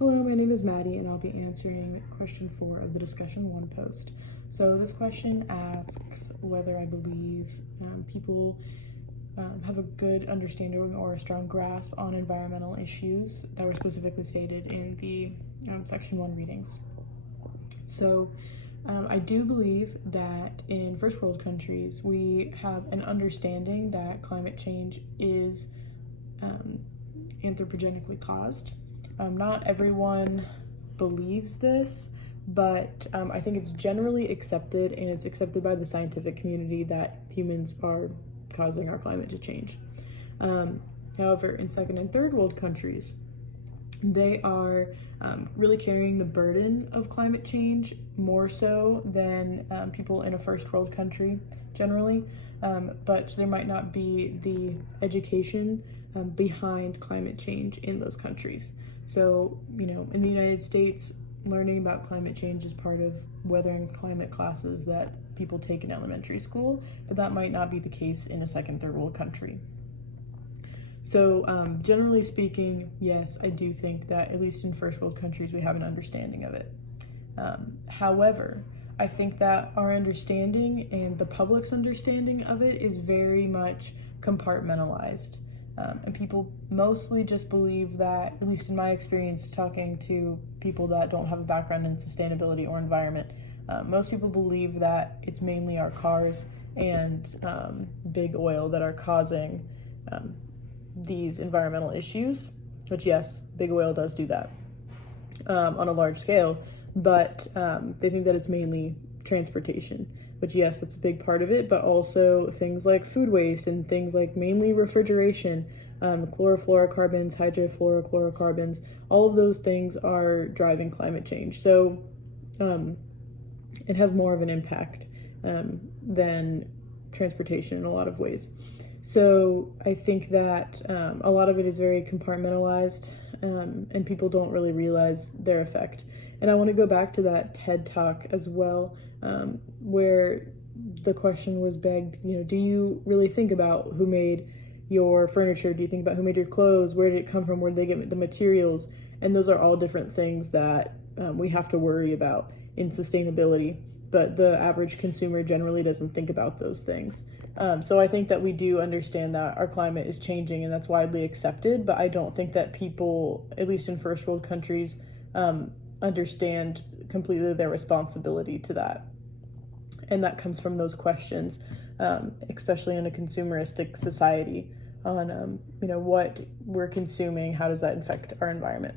Hello, my name is Maddie, and I'll be answering question 4 of the discussion 1 post. So this question asks whether I believe people have a good understanding or a strong grasp on environmental issues that were specifically stated in the section 1 readings. So I do believe that in first world countries, we have an understanding that climate change is anthropogenically caused. Not everyone believes this, but I think it's generally accepted, and it's accepted by the scientific community, that humans are causing our climate to change. However, in second and third world countries, they are really carrying the burden of climate change more so than people in a first world country generally, but there might not be the education behind climate change in those countries. So, in the United States, learning about climate change is part of weather and climate classes that people take in elementary school, but that might not be the case in a second, third world country. So generally speaking, yes, I do think that at least in first world countries, we have an understanding of it. However, I think that our understanding and the public's understanding of it is very much compartmentalized. And people mostly just believe that, at least in my experience talking to people that don't have a background in sustainability or environment, most people believe that it's mainly our cars and big oil that are causing these environmental issues, which yes, big oil does do that on a large scale, but they think that it's mainly transportation, which yes, that's a big part of it, but also things like food waste and things like mainly refrigeration, chlorofluorocarbons, hydrofluorocarbons, all of those things are driving climate change. So it has more of an impact than transportation in a lot of ways. So I think that a lot of it is very compartmentalized, and people don't really realize their effect. And I want to go back to that TED Talk as well, where the question was begged, do you really think about who made your furniture? Do you think about who made your clothes? Where did it come from? Where did they get the materials? And those are all different things that we have to worry about in sustainability, but the average consumer generally doesn't think about those things. So I think that we do understand that our climate is changing, and that's widely accepted, but I don't think that people, at least in first world countries, understand completely their responsibility to that. And that comes from those questions, especially in a consumeristic society, on what we're consuming, how does that affect our environment.